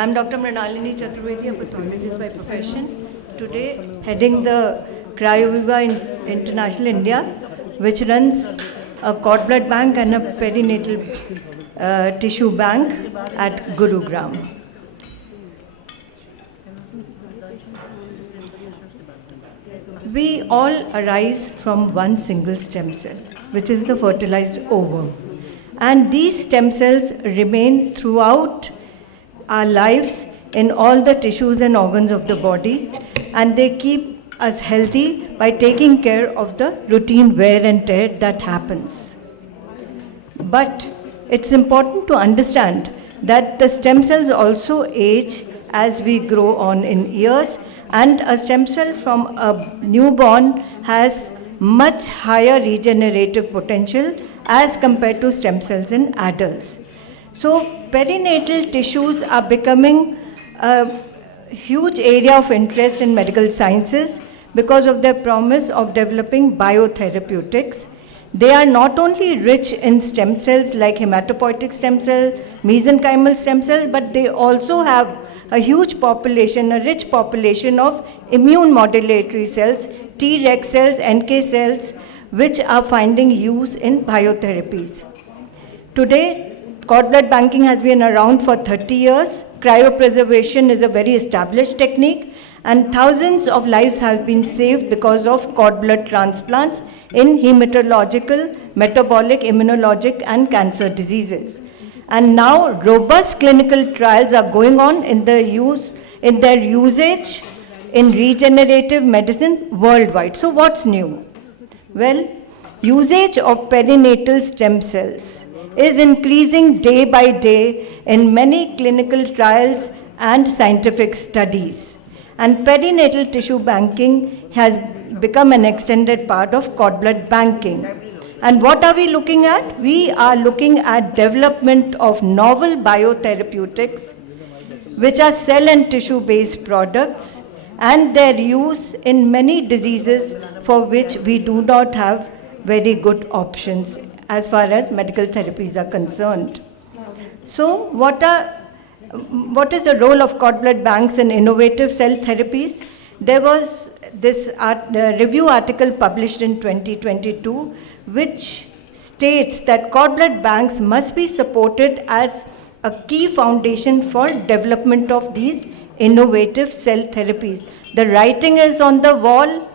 I'm Dr. Mrinalini Chaturvedi, a pathologist by profession. Today, heading the Cryoviva International India, which runs a cord blood bank and a perinatal tissue bank at Gurugram. We all arise from one single stem cell, which is the fertilized ovum. And these stem cells remain throughout our lives in all the tissues and organs of the body, and they keep us healthy by taking care of the routine wear and tear that happens. But it's important to understand that the stem cells also age as we grow on in years, and a stem cell from a newborn has much higher regenerative potential as compared to stem cells in adults. So perinatal tissues are becoming a huge area of interest in medical sciences because of their promise of developing biotherapeutics. They are not only rich in stem cells like hematopoietic stem cells, mesenchymal stem cells, but they also have a huge population, a rich population of immune modulatory cells, Treg cells, NK cells, which are finding use in biotherapies. Today, cord blood banking has been around for 30 years. Cryopreservation is a very established technique, and thousands of lives have been saved because of cord blood transplants in hematological, metabolic, immunologic, and cancer diseases. And now robust clinical trials are going on in their usage in regenerative medicine worldwide. So what's new? Well, usage of perinatal stem cells is increasing day by day in many clinical trials and scientific studies. And perinatal tissue banking has become an extended part of cord blood banking. And what are we looking at? We are looking at development of novel biotherapeutics, which are cell and tissue-based products, and their use in many diseases for which we do not have very good options as far as medical therapies are concerned. So what is the role of cord blood banks in innovative cell therapies? There was this review article published in 2022, which states that cord blood banks must be supported as a key foundation for development of these innovative cell therapies. The writing is on the wall.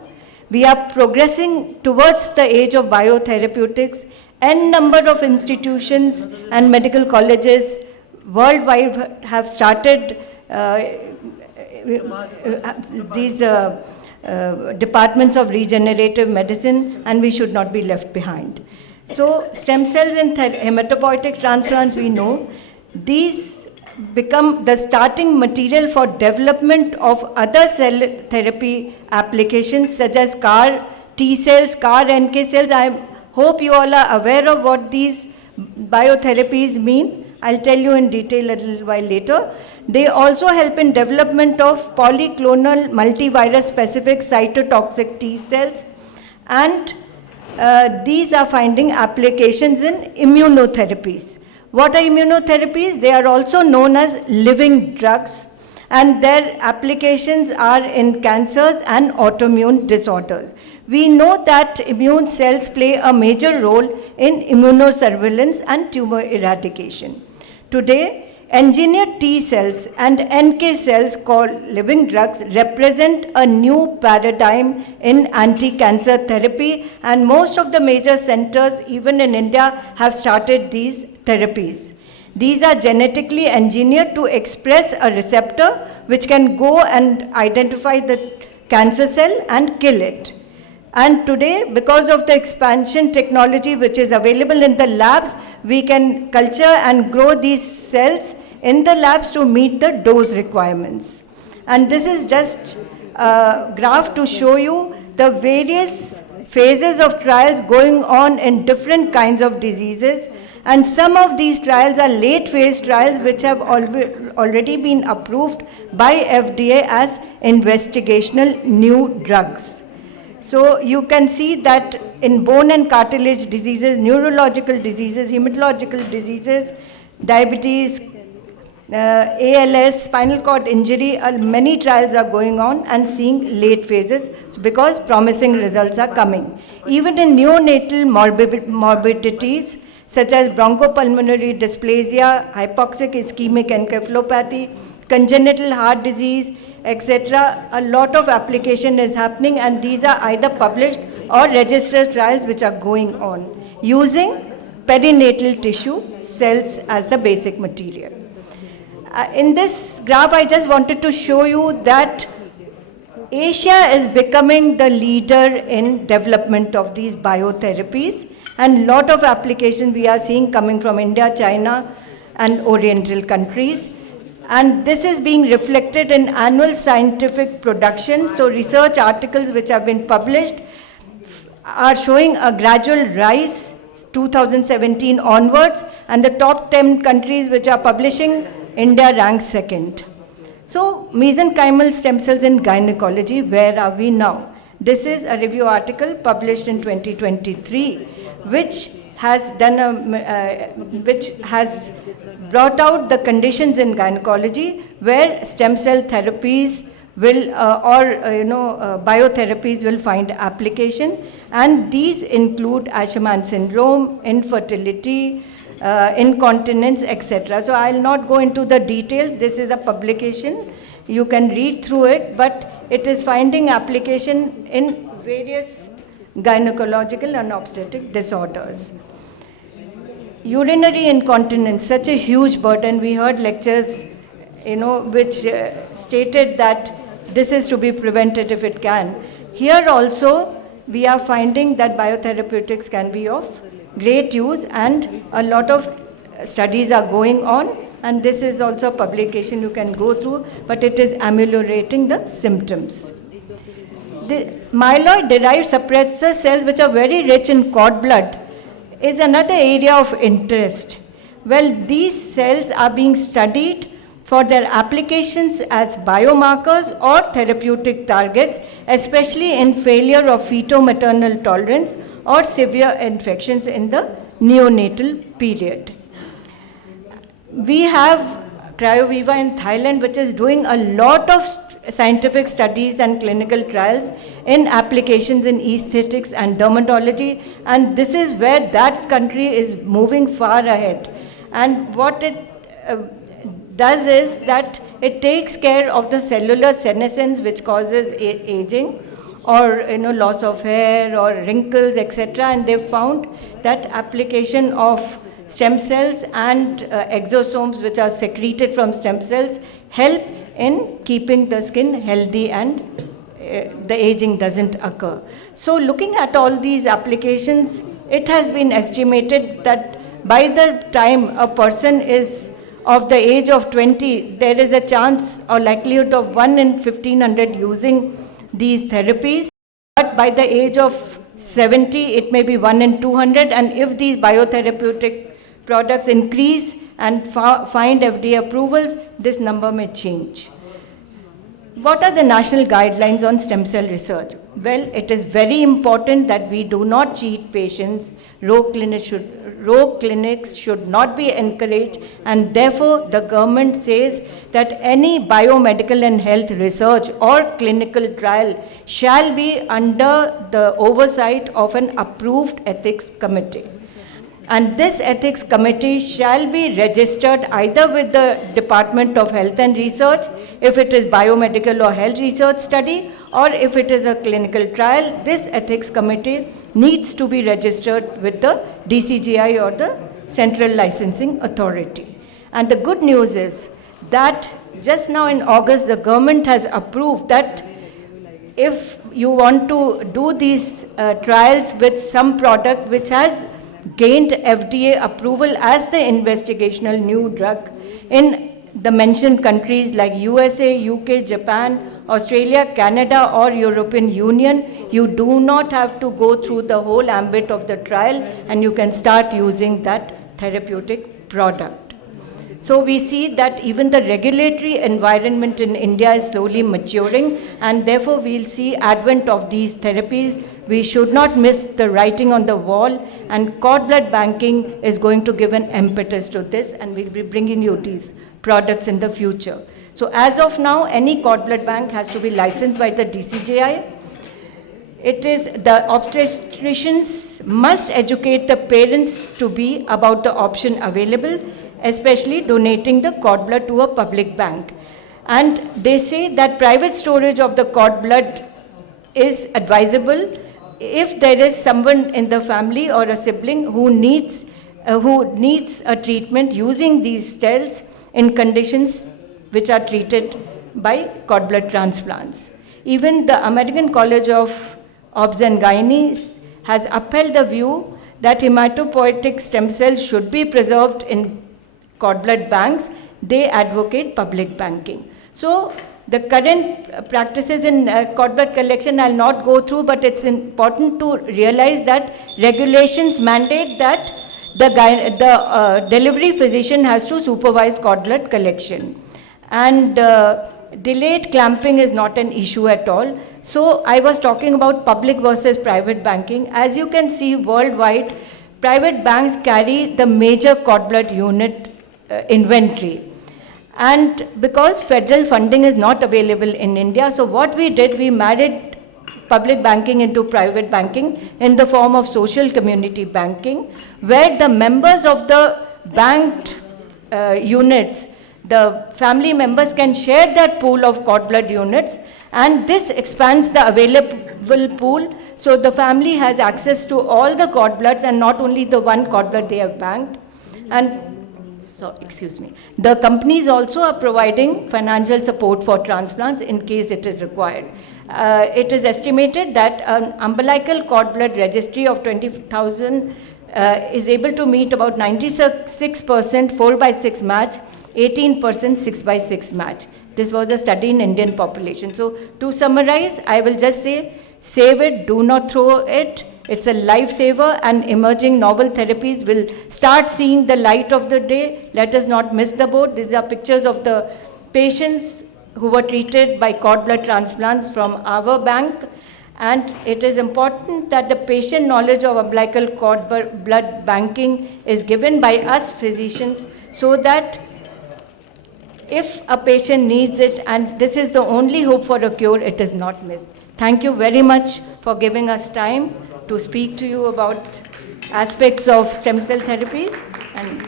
We are progressing towards the age of biotherapeutics. N number of institutions and medical colleges worldwide have started these departments of regenerative medicine, and we should not be left behind. So stem cells in hematopoietic transplants, we know, these become the starting material for development of other cell therapy applications such as CAR T cells, CAR NK cells. I hope you all are aware of what these biotherapies mean. I'll tell you in detail a little while later. They also help in development of polyclonal multivirus specific cytotoxic T cells, and these are finding applications in immunotherapies. What are immunotherapies? They are also known as living drugs, and their applications are in cancers and autoimmune disorders. We know that immune cells play a major role in immunosurveillance and tumor eradication. Today, engineered T cells and NK cells called living drugs represent a new paradigm in anti-cancer therapy, and most of the major centers, even in India, have started these therapies. These are genetically engineered to express a receptor which can go and identify the cancer cell and kill it. And today, because of the expansion technology which is available in the labs, we can culture and grow these cells in the labs to meet the dose requirements. And this is just a graph to show you the various phases of trials going on in different kinds of diseases. And some of these trials are late phase trials which have already been approved by FDA as investigational new drugs. So you can see that in bone and cartilage diseases, neurological diseases, hematological diseases, diabetes, ALS, spinal cord injury, many trials are going on and seeing late phases because promising results are coming. Even in neonatal morbidities such as bronchopulmonary dysplasia, hypoxic ischemic encephalopathy, congenital heart disease, etc., a lot of application is happening, and these are either published or registered trials which are going on using perinatal tissue cells as the basic material. In this graph, I just wanted to show you that Asia is becoming the leader in development of these biotherapies, and lot of applications we are seeing coming from India, China, and Oriental countries. And this is being reflected in annual scientific production. So research articles which have been published are showing a gradual rise 2017 onwards, and the top 10 countries which are publishing, India ranks second. So mesenchymal stem cells in gynecology, where are we now? This is a review article published in 2023, which has brought out the conditions in gynecology where stem cell therapies will biotherapies will find application, and these include Asherman syndrome, infertility, incontinence, etc. So I'll not go into the details. This is a publication. You can read through it, but it is finding application in various gynecological and obstetric disorders. Urinary incontinence, such a huge burden. We heard lectures, which stated that this is to be prevented if it can. Here also, we are finding that biotherapeutics can be of great use, and a lot of studies are going on, and this is also a publication you can go through, but it is ameliorating the symptoms. The myeloid-derived suppressor cells, which are very rich in cord blood, is another area of interest. Well, these cells are being studied for their applications as biomarkers or therapeutic targets, especially in failure of feto-maternal tolerance or severe infections in the neonatal period. We have CryoViva in Thailand, which is doing a lot of scientific studies and clinical trials in applications in aesthetics and dermatology, and this is where that country is moving far ahead. And what it does is that it takes care of the cellular senescence which causes aging, or loss of hair or wrinkles, etc. And they found that application of stem cells and exosomes which are secreted from stem cells help in keeping the skin healthy, and the aging doesn't occur. So looking at all these applications, it has been estimated that by the time a person is of the age of 20, there is a chance or likelihood of 1 in 1500 using these therapies. But by the age of 70, it may be 1 in 200, and if these biotherapeutic products increase and find FDA approvals, this number may change. What are the national guidelines on stem cell research? Well, it is very important that we do not cheat patients. Raw clinics should not be encouraged, and therefore the government says that any biomedical and health research or clinical trial shall be under the oversight of an approved ethics committee. And this ethics committee shall be registered either with the Department of Health and Research, if it is biomedical or health research study, or if it is a clinical trial. This ethics committee needs to be registered with the DCGI or the Central Licensing Authority. And the good news is that just now in August, the government has approved that if you want to do these trials with some product which has gained FDA approval as the investigational new drug in the mentioned countries like USA, UK, Japan, Australia, Canada, or European Union, you do not have to go through the whole ambit of the trial, and you can start using that therapeutic product. So we see that even the regulatory environment in India is slowly maturing, and therefore we'll see advent of these therapies. We should not miss the writing on the wall, and cord blood banking is going to give an impetus to this, and we'll be bringing you these products in the future. So as of now, any cord blood bank has to be licensed by the DCGI. It is the obstetricians must educate the parents to be about the option available, especially donating the cord blood to a public bank. And they say that private storage of the cord blood is advisable if there is someone in the family or a sibling who needs a treatment using these cells in conditions which are treated by cord blood transplants. Even the American College of Obs and Gynae has upheld the view that hematopoietic stem cells should be preserved in cord blood banks. They advocate public banking. So the current practices in cord blood collection I'll not go through, but it's important to realize that regulations mandate that the delivery physician has to supervise cord blood collection. And delayed clamping is not an issue at all. So I was talking about public versus private banking. As you can see worldwide, private banks carry the major cord blood unit inventory. And because federal funding is not available in India, so what we did, we married public banking into private banking in the form of social community banking, where the members of the banked units, the family members can share that pool of cord blood units, and this expands the available pool, so the family has access to all the cord bloods and not only the one cord blood they have banked. And the companies also are providing financial support for transplants in case it is required. It is estimated that an umbilical cord blood registry of 20,000 is able to meet about 96% 4x6 match, 18% 6x6 match. This was a study in Indian population. So to summarize, I will just say, save it, do not throw it. It's a lifesaver, and emerging novel therapies will start seeing the light of the day. Let us not miss the boat. These are pictures of the patients who were treated by cord blood transplants from our bank. And it is important that the patient knowledge of umbilical cord blood banking is given by us physicians, so that if a patient needs it, and this is the only hope for a cure, it is not missed. Thank you very much for giving us time to speak to you about aspects of stem cell therapies. And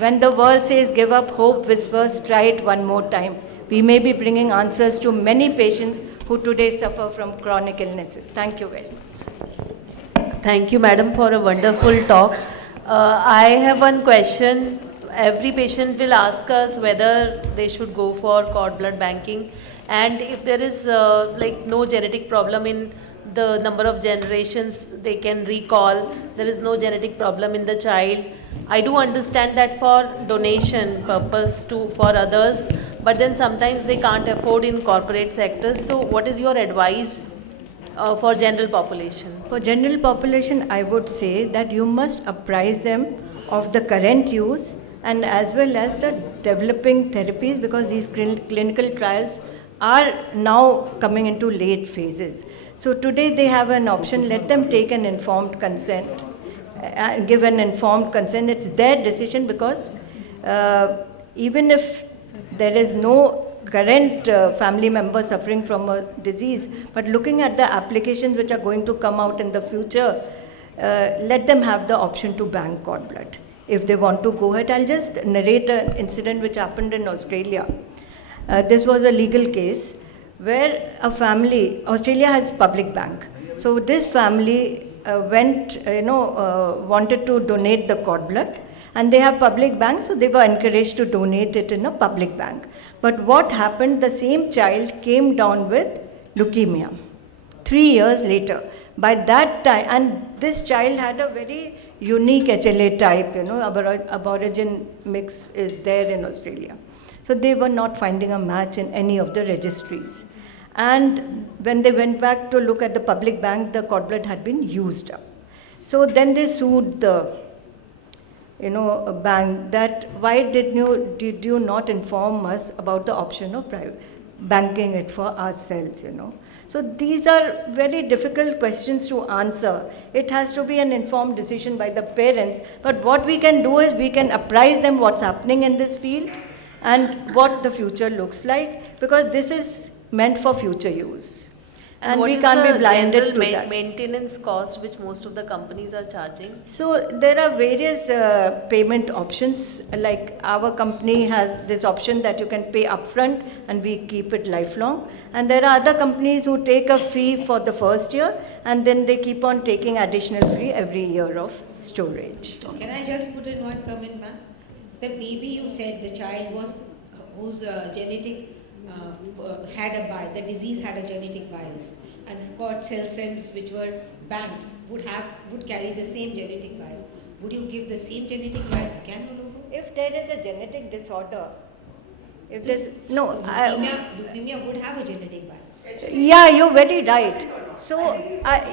when the world says give up, hope whispers, try it one more time. We may be bringing answers to many patients who today suffer from chronic illnesses. Thank you very much. Thank you, madam, for a wonderful talk. I have one question. Every patient will ask us whether they should go for cord blood banking, and if there is like no genetic problem in the number of generations they can recall, there is no genetic problem in the child. I do understand that for donation purpose for others, but then sometimes they can't afford in corporate sectors. So what is your advice for general population? For general population, I would say that you must apprise them of the current use and as well as the developing therapies, because these clinical trials are now coming into late phases. So today they have an option. Let them take an informed consent, give an informed consent. It's their decision, because even if there is no current family member suffering from a disease, but looking at the applications which are going to come out in the future, let them have the option to bank cord blood if they want to go ahead. I'll just narrate an incident which happened in Australia. This was a legal case where a family, Australia has public bank. So this family wanted to donate the cord blood, and they have public bank, so they were encouraged to donate it in a public bank. But what happened, the same child came down with leukemia 3 years later. By that time, and this child had a very unique HLA type, aborigine mix is there in Australia. So they were not finding a match in any of the registries. And when they went back to look at the public bank, the cord blood had been used up. So then they sued the a bank, that why did you not inform us about the option of banking it for ourselves, So these are very difficult questions to answer. It has to be an informed decision by the parents. But what we can do is we can apprise them what's happening in this field and what the future looks like, because this is meant for future use. And what we is can't the be blinded to general that. maintenance cost which most of the companies are charging? So there are various payment options. Like our company has this option that you can pay upfront and we keep it lifelong. And there are other companies who take a fee for the first year and then they keep on taking additional fee every year of storage. Can I just put in one comment, ma'am? That maybe you said the child was whose genetic had the disease had a genetic bias, and got cell cells which were banned would carry the same genetic bias. Would you give the same genetic bias again, Logo? If there is a genetic disorder, if Just- there's, no, leukemia would have a genetic bias. yeah, you're very right. So,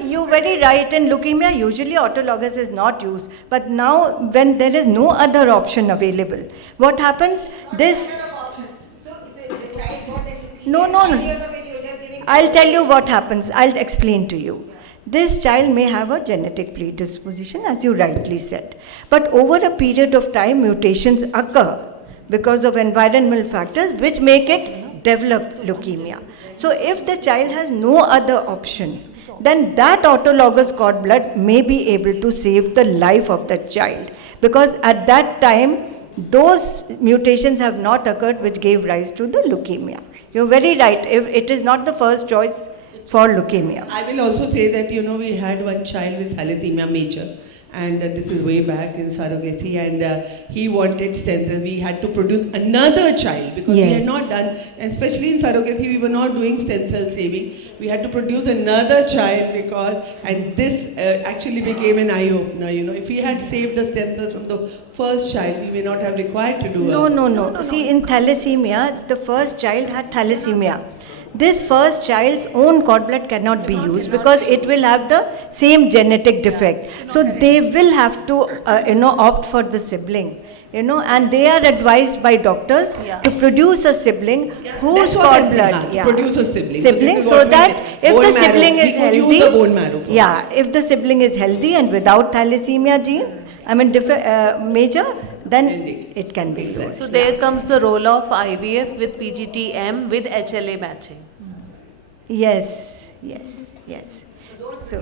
you're very right. In leukemia, usually autologous is not used. But now, when there is no other option available, what happens? This. So the child got that leukemia. No. 5 years of age, you're just giving. I'll tell you what happens. I'll explain to you. This child may have a genetic predisposition, as you rightly said. But over a period of time, mutations occur because of environmental factors which make it develop leukemia. So if the child has no other option, then that autologous cord blood may be able to save the life of the child, because at that time those mutations have not occurred which gave rise to the leukemia. You're very right. If it is not the first choice for leukemia. I will also say that, we had one child with thalassemia major, and this is way back in surrogacy, and he wanted stem cells. We had to produce another child because we had Yes. not done, and especially in surrogacy, we were not doing stem cell saving. We had to produce another child and this actually became an eye opener. If we had saved the stem cells from the first child, we may not have required to do No. See, in thalassemia, the first child had thalassemia. This first child's own cord blood cannot be used because it will have the same genetic defect. So they will have to, opt for the sibling. And they are advised by doctors Yeah. to produce a sibling whose That's what cord I blood. said, produce a sibling. Sibling, this is so what we that did. if Bone the marrow. sibling We is could healthy, use the bone marrow for yeah, if the sibling is healthy and without thalassemia gene, major, then Then it can be Exactly. used. So there comes the role of IVF with PGTM with HLA matching. Yes. So